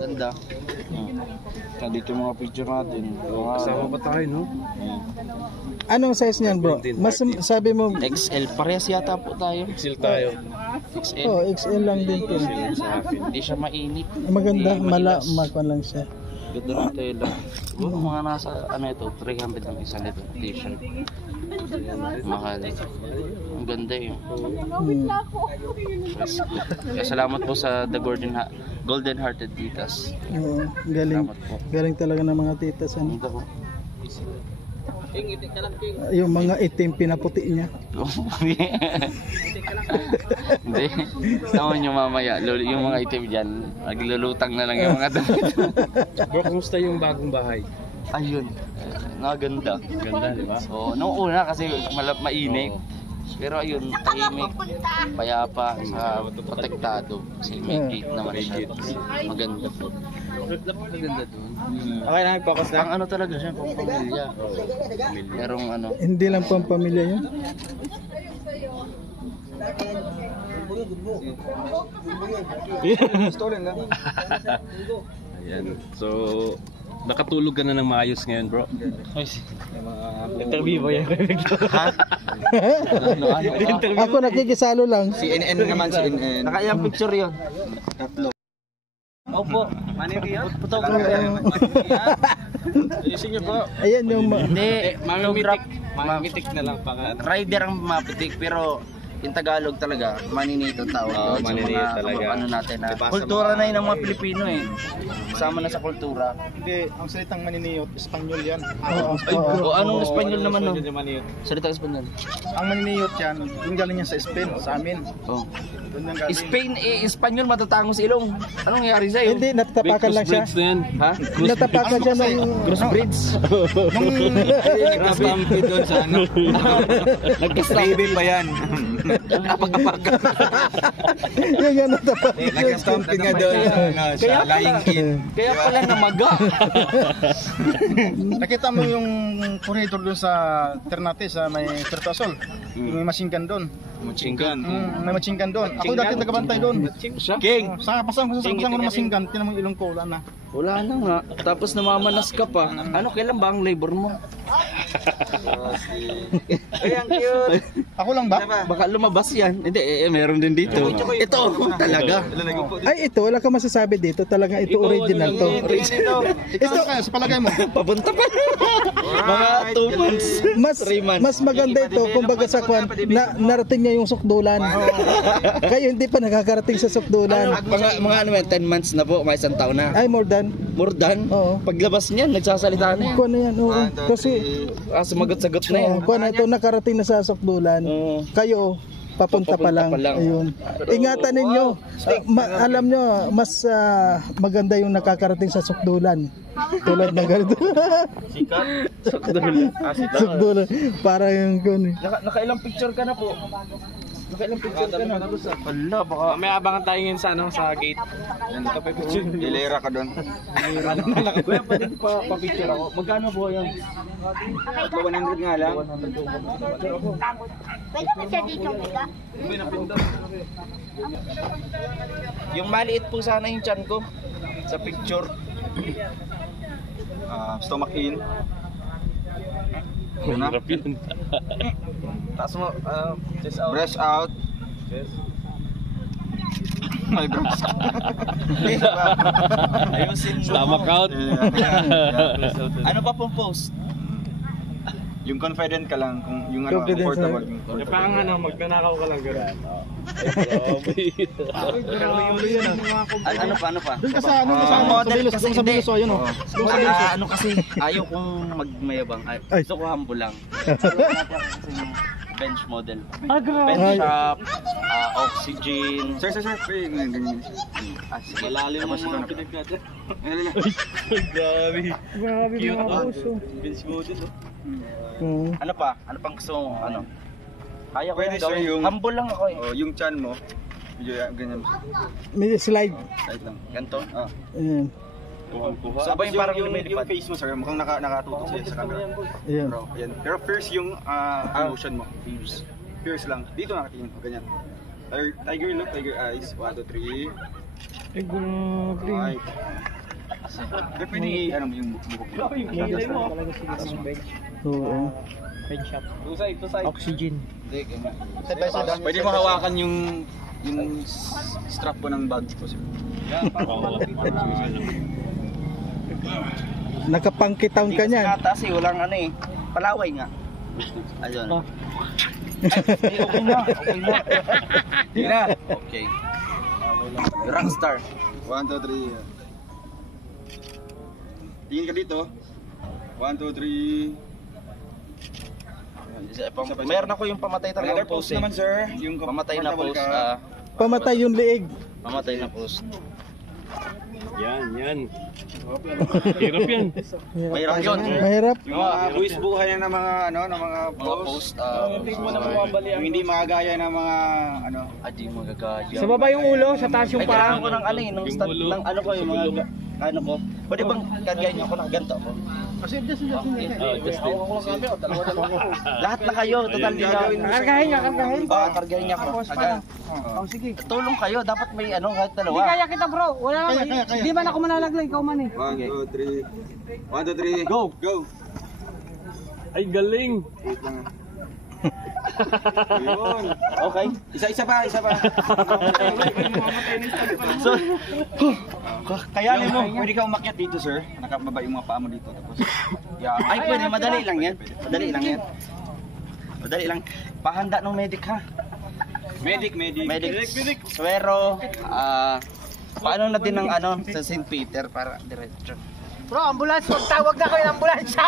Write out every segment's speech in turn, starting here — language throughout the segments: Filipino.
Ganda. Dito yung mga picture natin. Kasama pa tayo, no? Anong size niyan, bro? Mas sabi mo XL. Parehas yata po tayo. XL tayo. XL. oh, XL lang din to. Hindi siya mainit. Maganda, Malilas. makon lang siya. Ganda ng tela. Siguro mga nasa, ano ito, 300 ang isa nito. T-shirt. Mahal. Ang ganda yun. Kaya salamat po sa The Golden Hearted Titas. Oo, galing. Salamat po. Galing talaga ng mga titas. Ano? Ganda po. Yung mga itim pinaputi niya. Hindi. Tama nyo mamaya. Yung mga itim dyan, maglulutang na lang yung mga damit. Bro, kumusta yung bagong bahay? Ayun. Naganda. Ganda, di ba? So, nung una kasi mainit. Pero ayun, tahimik, payapa, sa protektado. Kasi may gate naman siya. Maganda po. Maganda doon. Okay na, focus Ang ano talaga siya, pang pamilya. Merong ano. Hindi lang pang pamilya yun. Ayan. So, nakatulog ka na ng maayos ngayon, bro. Interview ba yan? Ha? Ako nakikisalo lang. CNN naman, CNN. Nakailang picture yun? Tatlo. Opo. Manili yun? Ayusin niyo po. Ayan yung Hindi. Mamitik na lang pa. Rider ang mapitik pero yung Tagalog talaga, maninito tao. Oo, maninito talaga. Ano natin na. Kultura na yun ng mga Pilipino eh. Kasama na sa kultura. Hindi, ang salitang maniniyot, Espanyol yan. O anong Espanyol naman no? Salitang Espanyol. Ang maniniyot yan, yung galing yan sa Spain, sa amin. Oh. Doon yung galing. Spain eh, Espanyol matatango sa ilong. Anong nangyari sa'yo? hindi, natatapakan lang siya. Na yan. Ha? Natapakan siya ng Crossbreeds. Nagka-stampede doon sa ano. Nagka-stampede pa yan. yung ano tapak. Nagka-stampede nga doon sa Lying In. Kaya pala namaga. Nakita mo yung corridor doon sa Ternate, sa may Tertasol. Yung may machine gun doon. Machinggan. May machine gun doon. Ako dati nagabantay doon. King. Sa pasang ko ng machine gun, tinan mo yung ilong ko, wala na. Wala na nga. Tapos namamanas ka pa. Ano, kailan ba ang labor mo? Ay, ang cute. Ako lang ba? Baka lumabas yan. Hindi, meron din dito. Ito, talaga. Ay, ito, wala ka masasabi dito. Talaga ito original to. Ito kaya sa palagay mo. Papunta pa. Mga 2 months. Mas maganda ito kung baga sa kwan na narating niya yung sukdulan. Kayo hindi pa nakakarating sa sukdulan. Mga ano yan, 10 months na po, may isang taon na. Ay, more than. More than? Oo. Paglabas niyan, nagsasalita na yan. Kuwan na yan, oo. Kasi, Sumagot-sagot na yan. kuwan na ito nakarating na sa sukdulan. Oo. Kayo, papunta pa lang. Ayun. Ingatan ninyo. Alam nyo, mas maganda yung nakakarating sa sukdulan. Tulad ng ganito. Sukdulan. Para yung kun. Nakailang picture ka na po? Nakailang picture ka na? Wala, baka... May abangan tayo ngayon sa, ano, sa gate. Nandito pa picture. Ilera ka doon. Kuya, pwede pa-picture ako. Magkano po yan? 100 nga lang. Pwede ba siya dito, Mika? Yung maliit po sana yung chan ko sa picture. Stomach in. Hirap yun. Taas mo, chest out. Breast out. My breast. Ayusin mo. Stomach out. Ano pa pong post? Yung confident ka lang, kung yung ano, Confidence comfortable. Yung parang ano, magnanakaw ka lang gano'n. Ano pa? Doon ka sa ano, Ang model kasi sa hindi. Bilos, ayun oh. Ano kasi, ayaw kong magmayabang. Gusto ko humble lang. Bench model. Bench shop, oxygen. Sir. Sige. Malalim mo mga pinagkata. Grabe. Grabe mga puso. Bench model. Ano pa? Ano pang gusto mo? Ano? Kaya ko Pwede, yung sir, gawin. yung- Humble lang ako eh. Oh, yung chan mo, medyo ganyan. May slide. Side lang. Ganito. Ayan. Kuha. Sabay parang yung lumilipad. face mo, sir, mukhang nakatutok siya sa camera. Ayan. Pero, yan. Pero first yung emotion mo. Fierce lang. Dito nakatingin. Ganyan. Tiger look, tiger eyes. 1, 2, 3. Ay, grabe. Right. Pwede, ano mo yung buhok. Oo. Oxygen. Pwede mo hawakan yung strap po ng bag po. Nakapangkitown ka niyan. Kasi walang ano eh, palaway nga. Ayun. Okay na. Hindi na. Okay. Rockstar. 1, 2, 3. Tingin ka dito. 1, 2, 3. Meron ako yung pamatay talaga Another pose naman, sir. Yung Pamatay na comfortable post. ka. Pamatay yung liig. Pamatay na post. Yan. Hirap yan. Mahirap yun. Mahirap. Yung mga buwis buhay ng mga Mga post. post. Yung hindi magagaya ng mga ano. Adi magagaya. Sa baba yung ulo, sa taas yung Ay, kailangan paa. ko ng ano eh, ng stand, ulo. ng ano ko yung mga, ano ko. Pwede bang kagayan niyo ako ng ganito ako? Just din. Lahat na kayo, total din ako. Kargahin niya, kargahin. Kargayan niya ako. Oh, sige. Tulong kayo, dapat may ano, kahit Hindi dalawa. kaya kita bro. Wala naman. Hindi man ako manalaglag, ikaw man eh. 1, 2, 3. Go! Ay, galing. Wait lang. Ayun. Okay. Isa pa. So, kayanin mo. Pwede ka umakyat dito, sir. Nakababa yung mga paa mo dito. Tapos, Ay, pwede, madali lang yan. Madali lang. Pahanda ng medic ha. Medic. Medic. Suero. Paano natin ng ano, sa St. Peter para diretso. Bro, ambulance, magtawag na kayo ng ambulansya.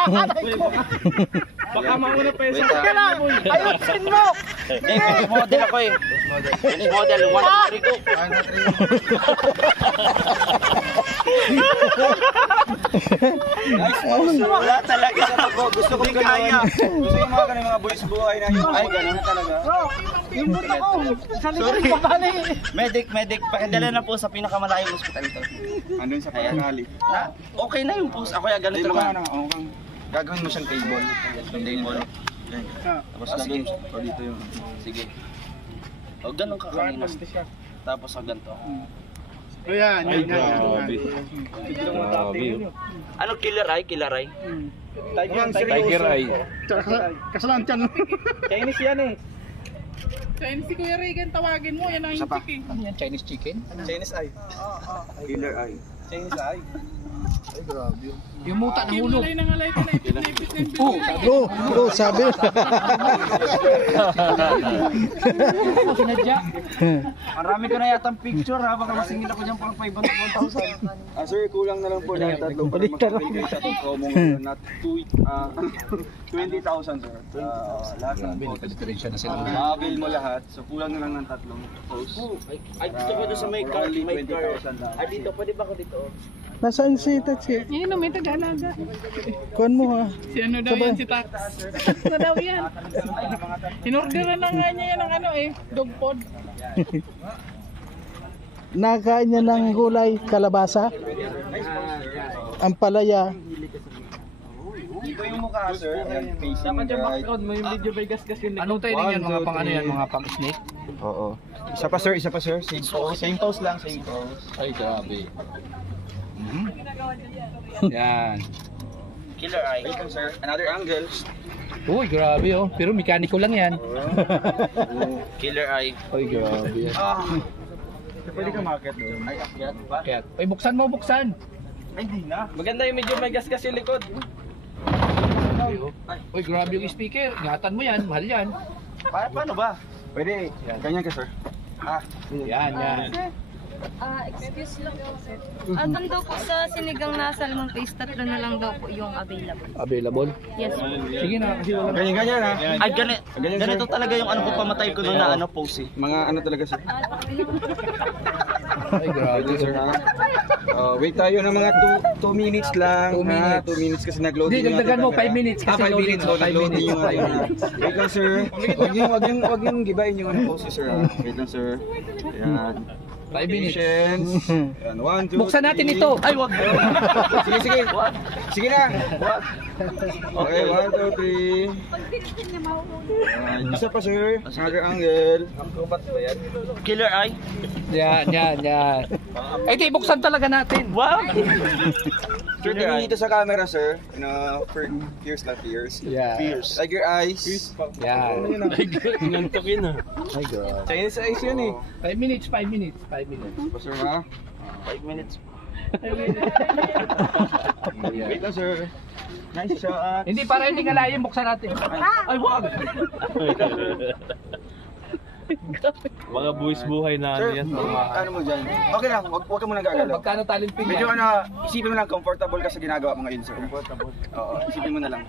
Baka mauna pa yung Wait, Sige lang, ayusin mo. Police model ako eh. Police model, 1, 2, 3, go. Wala talaga. Gusto ko kaya. Gusto yung mga ganun, mga boys buhay na yun. Ay, ganun talaga. Bro, yung buta ko. Sa likod pa bali. Medic, pakidala na po sa pinakamalayong hospital ito. Andun sa pangali. Na, okay na yung post. Ako yung ganito lang. Gagawin mo siyang table. Table. Tapos gagawin mo dito yung... Sige. O, ganun ka kanina. Tapos ang ganito. Ay, grabe. Ano, killer eye? Tiger eye. Kasalan tiyan. Chinese yan eh. Chinese si Kuya Regan, tawagin mo. Yan ang Isa pa. chicken. Ano yan, Chinese chicken? Chinese eye. Killer eye. Yung muta ng ulo. Kimalay na nga ito na ipit na yung Oh, sabi. Sinadya. Marami ko na yatang picture ha. Baka masingil ako dyan pang 500,000. Sir, kulang na lang po ng tatlong para makapigay sa itong promo ngayon na 20,000 sir. Lahat ng post. Avail mo lahat. So kulang na lang ng tatlong post. Ay, dito ba doon sa may car? Only May car. 20,000 lang. Ay, dito. Pwede ba ako dito? Nasaan si Tatsi? Yan o, may taga-alaga. Kuhan mo ha. Si ano daw yan, si Tax. Tax na daw yan. Inorderan na nga niya yan ng ano eh, dog pod. Nakain niya ng gulay, kalabasa, ampalaya. Ito yung mukha sir. Ayan, facing right. Mo yung video by gas kasi. Anong training yan? Mga pang ano yan? Mga pang snake? Oo. Isa pa sir. Same pose. Same pose lang. Same pose. Ay, grabe. Yan. Killer eye. Wait lang sir. Another angle. Uy, grabe oh. Pero mekaniko lang yan. Killer eye. Uy, grabe. Pwede ka market doon. Ay, akyat. Kaya, uy, buksan mo, buksan. Ay, di na. Maganda yung medyo may gas kasi likod. Uy, grabe yung speaker. Ingatan mo yan, mahal yan. Paano ba? Pwede. Ganyan ka sir. Yan. Excuse lang po sir. Doon daw po sa sinigang na salmon paste, 3 na lang daw po yung available. Available? Yes po. Sige na, kasi wala. Ganyan ha. Ay, ganito talaga yung ano ko pamatay ko noon na ano, pose eh. Mga ano talaga sir. Ay, grabe. Pwede sir ha. Wait tayo ng mga 2 minutes lang. 2 minutes. 2 minutes kasi nag-loading. Hindi, dagdagan mo, 5 minutes kasi 5 loading. minutes. So, 5 nag-loading yung minutes. ano. Wait lang sir. Wag yung gibain yung ano pose sir ha. Wait lang sir. Ayan. 5 minutes. Patience. Ayan. 1, 2, Buksan natin 3. ito. Ay, wag. Sige. Sige na. Okay, 1, 2, 3. Isa pa sir. Hugger angle. Killer eye. Yan. Eh, di, buksan talaga natin. Wow! Sir, tingin dito sa camera sir. For fierce na fierce. Yeah. Fierce. Like your eyes. Yan. Inantokin na. My God. Chinese eyes yan eh. 5 minutes. Pa sir ha? 5 minutes. Wait lang sir. Nice shot. Hindi, para hindi kalayin, buksan natin. Ay, wag! Mga buwis buhay na ano Sir, yan. ano mo dyan? Okay lang, wag ka muna gagalaw. Magkano talinping Medyo yan? isipin mo lang comfortable ka sa ginagawa mo ngayon sir. Comfortable. Oo, isipin mo na lang.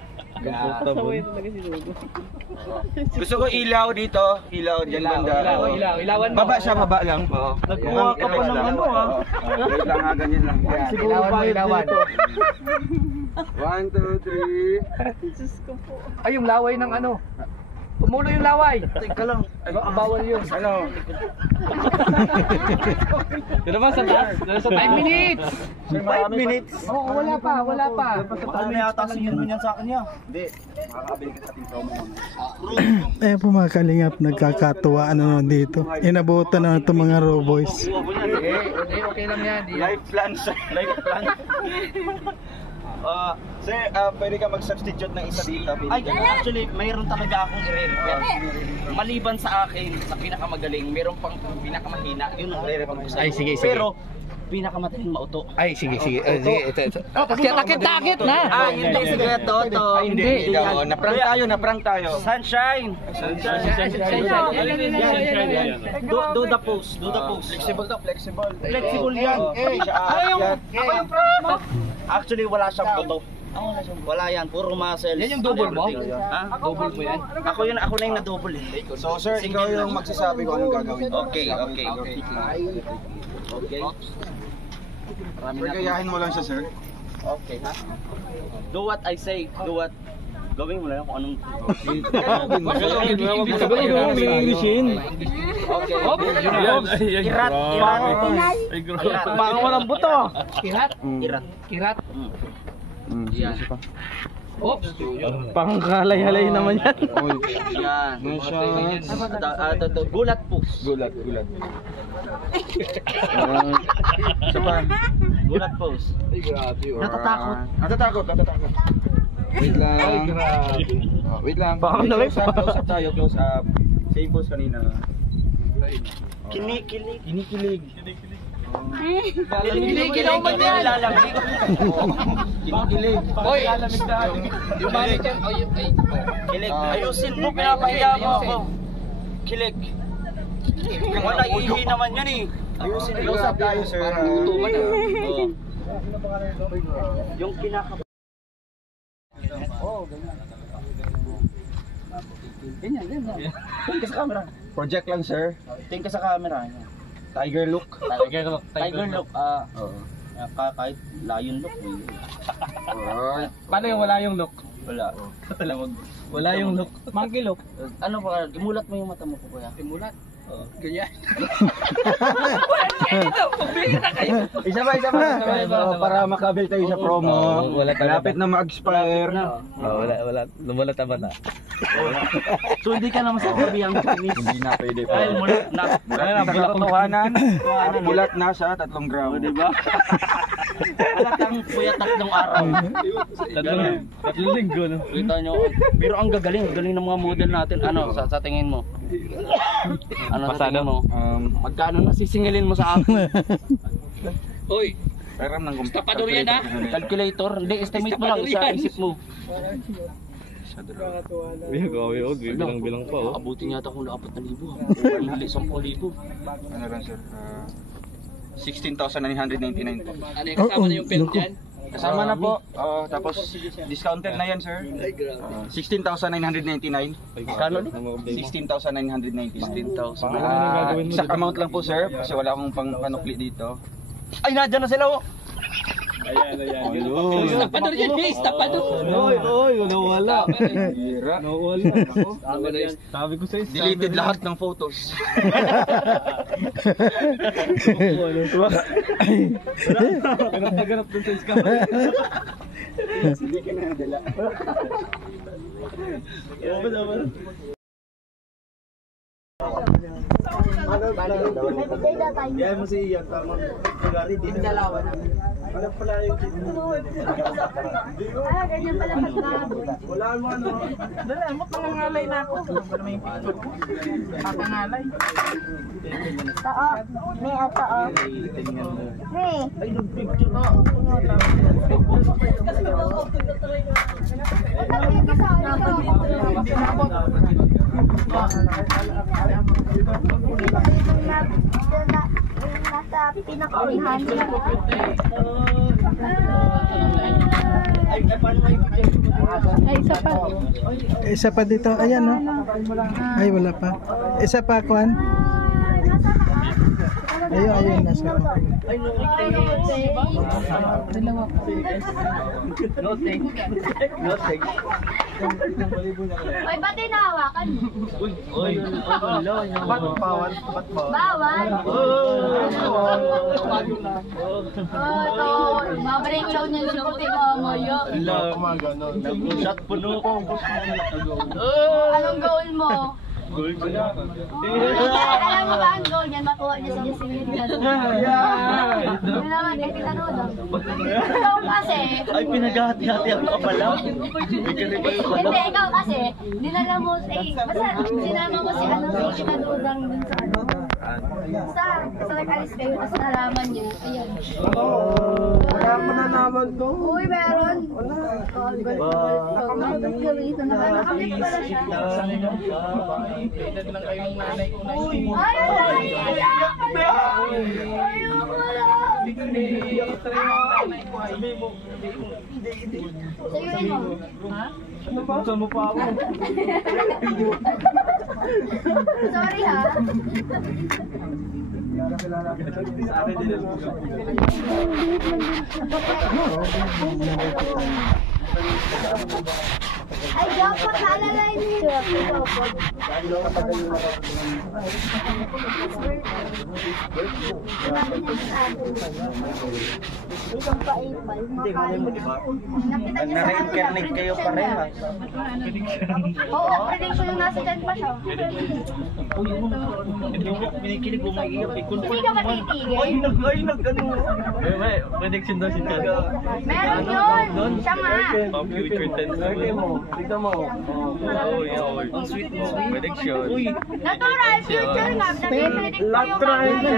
Gusto ko ilaw dito, ilaw dyan banda. Ilawan mo. Baba siya, baba lang. Oo. Nagkuha ka pa ng ano ah. Wait lang ha, ganyan lang. Yan. Ilawan. 1, 2, 3. Ay, yung laway ng ano. Pumulo yung laway. Teka lang. Bawal yun. Ano? Pero ba sa taas? 5 minutes. 5 minutes. Oo, wala pa. Ano na yata siyan mo niyan sa akin niya? Hindi. Makakabili ka sa tinto mo. Ayan po mga kalingap, nagkakatuwaan na naman dito. Inabutan na itong mga raw boys. Okay lang yan. Life plan sir. Life plan. Sir, pwede ka mag-substitute ng isa dito. Ay, actually, mayroon talaga akong i-refer. Maliban sa akin, sa pinakamagaling, mayroon pang pinakamahina. Yun ang i-refer ko sa'yo. Ay, sige. Pero, pinakamataling mauto. Ay, sige. Takit na. Hindi, sige, Toto. Hindi. Naprank tayo. Sunshine! Do the pose. Flexible to, flexible. Flexible yan. Ako yung problem mo. Actually, wala siyang buto. Wala yan, puro muscles. Yan yung double mo? Ha? Double mo yan? Ako na yung na-double eh. So sir, ikaw yung magsasabi kung anong gagawin. Okay. Sir, gayahin mo lang siya sir. Okay, ha? Do what I say. Do what? Gawin mo lang kung anong... Okay. Irat. Baka walang buto. Kirat. Yan. Oops. Pangkalay-halay naman yan. Yan. Gulat pose. Gulat. Isa pa. Gulat pose. Natatakot. Wait lang. Wait lang. Close up tayo, close up. Same pose kanina. Kinikilig. Kinikilig. Kinikilig mo din. Kinikilig. Hoy, yung manager. Kilig. Ayusin mo, pinapahiya mo ako. Kilig. Wala, ihi naman yan eh. Ayusin, close up tayo sir. Yung kinaka... Ganyan. Tingin ka sa camera. Project lang sir. Tingin ka sa camera. Tiger look. Tiger look. Kahit lion look. Alright. Paano yung wala yung look? Wala. Wala yung look. Monkey look. Ano ba? Imulat mo yung mata mo ko kuya. Imulat. Ganyan. Isa pa. Para makabil tayo sa promo. Malapit na mag-expire. Wala. Lumulat na ba na? So hindi ka naman sasabi ang finish. Hindi na pwede pa. Ay, mulat na. Katotohanan. Mulat na sa 3 gram. Diba? Alatang kuya 3 araw. Tatlong linggo, no? Kita nyo. Pero ang gagaling ng mga model natin. Ano, sa tingin mo? Ano sa tingin mo? Magkano nasisingilin mo sa akin? Hoy, Peram ng tapador yan ha? Calculator? Hindi, estimate mo lang sa isip mo. Bilang-bilang pa, oh. Abutin yata kung 4,000. Hindi, 10,000. Ano rin sir? 16,999 po. Ano yung kasama na yung pelt dyan? Kasama na po. Tapos discounted na yan sir. 16,999. Kano ulit? 16,999. 16,000. Exact amount lang po sir kasi wala akong panukli dito. Ay, nadyan na sila oh! Tapador yan, guys. Tapador. Oy, nawala. Nawala. Sabi ko sa'yo. Deleted lahat ng photos. Ganap dun sa scam. Yan mo si Ian, tamang gari din. Dalawa na. Ano pala yung Ganyan pala pagbaboy. wala mo ano. Dala, mo pangangalay na ako. Para may picture ko. Papangalay. Tao. May tao. May. Nasa pinakaulihan. Ay, isa pa. Isa pa dito. Ayan, no? Ay, wala pa. Isa pa, Kwan. Ayun, nasa pa. Dalawa po. Ay, ba't hinahawakan mo? Bawal. Bawal. Ito, ma-breakdown niya sa puti mamaya. Nag-shot puno ko. Anong goal mo? Alam mo ba ang goal niyan? Makuha niya sa Jessica. Ano naman, kay Tita Nuno. Ikaw kasi... Ay, pinagahati-hati ako pala. Hindi, ikaw kasi, dinala mo, basta sinama mo si Tita Dudang dun sa ano. Basta nag-alis kayo, tapos nalaman niya. Ayan. Wala mo na naman to. Uy, meron. Nakamit na pala siya. Edad lang kayong nanay ko na Ay, iyak ka na! Ayoko lang! Sayuin mo. Ha? Saan mo pa ako? Sorry ha. Sa akin din. Ay, dapat naalalay niyo. Na-reincarnate kayo parehas. Oo, prediction yung nasa dyan pa siya. Pinikilig mo maiiyak eh. Hindi ka ba titigil? Ay, nag-ano. Prediction daw si Chad. Meron yun! Siya nga! Future tense. Okay mo. Tignan mo. Ang sweet mo. Prediction. Uy. Natural, future nga. Nag-predict ko yung Love triangle.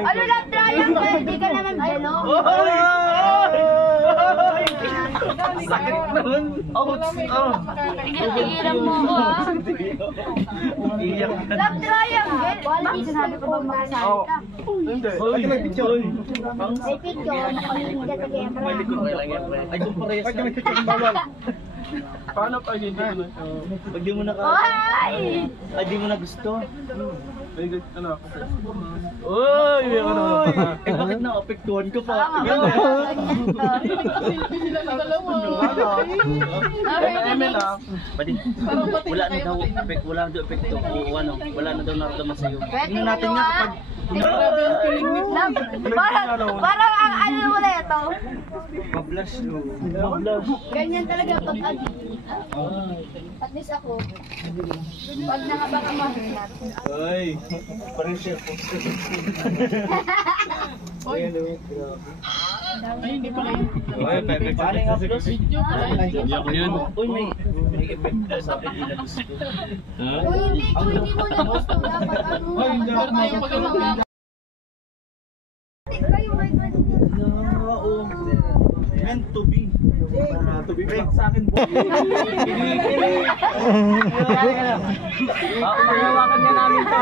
Ano love triangle? Hindi ka naman belo. Sakit nun. Tigil-tigilan mo ko ha. Iyak. Love triangle? Bakit sinabi ko bang makasali ka? Hindi. May picture. May picture, nakalimutan ka sa camera. Ay, kung parehas na. Paano pag hindi mo na? Pag di mo na Ay! Ay, di mo na gusto? Ano ako? Uy! Eh, bakit na-apektuhan ko pa? sila sa dalawa. Pwede. Wala na daw effect, wala na daw epekto. Wala na daw naramdaman sa'yo. Pwede natin nga pag... Parang ang ano mo na ito. Mablush no. Mablush. Ganyan talaga pag at least ako. Pag nakabaka mahinat. Ay, parang siya po. Ay, hindi pa kayo. Ay, pepe. Parang upload. Video pala. Yun. Uy, may effect daw sa akin na gusto. Kung hindi mo na gusto, dapat ano, dapat tayo mga... Kayo, my God. Oo. Meant to be. To be frank sa akin po. Hawakan niya namin to.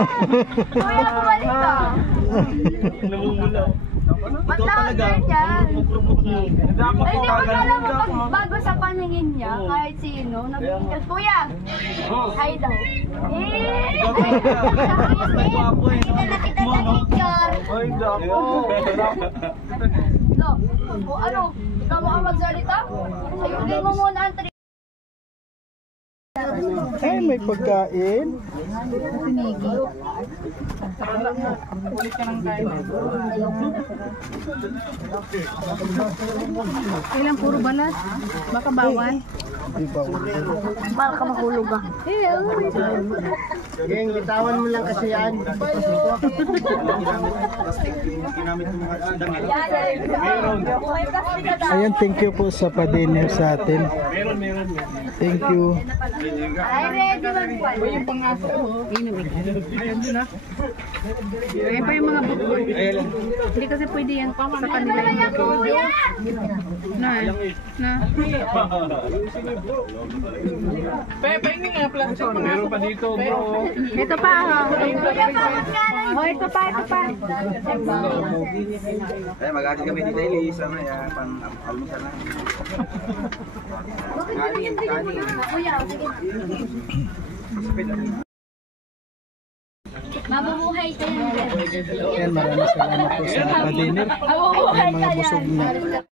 Kuya, bumalik ka. Namumulaw. Ba't na-order yan? Ay, hindi mo alam mo pag bago sa paningin niya, kahit sino, nag-iikas, Kuya! Hi daw. Eh! Hindi na nakita sa picture. Lo, o ano? Ikaw mo ang magsalita? Sayugin mo muna ang Ayun may pagkain. Ulit ka ng kain. Kailan puro balat? Baka bawal. Iba. Baka mahulog ka. Yung bitawan mo lang kasi yan. Ayan, thank you po sa pa-dinner sa atin. Thank you. Ay, ready man. Yung pangaso ko. Kaya pa yung mga bukod. Hindi kasi pwede yan sa kanila yung bukod. Paingin nga, plastic pangaso. Meron pa dito, bro. Ito pa. Oh, ito pa. Ay, mag-aadi kami dito, Elise. Ano yan? Pang-almusal na. Kanin. Kuya, mabubuhay ka yan. Ayan, maraming salamat po sa pa-dinner. Mabubuhay Ayan, mga ka busog yan. na.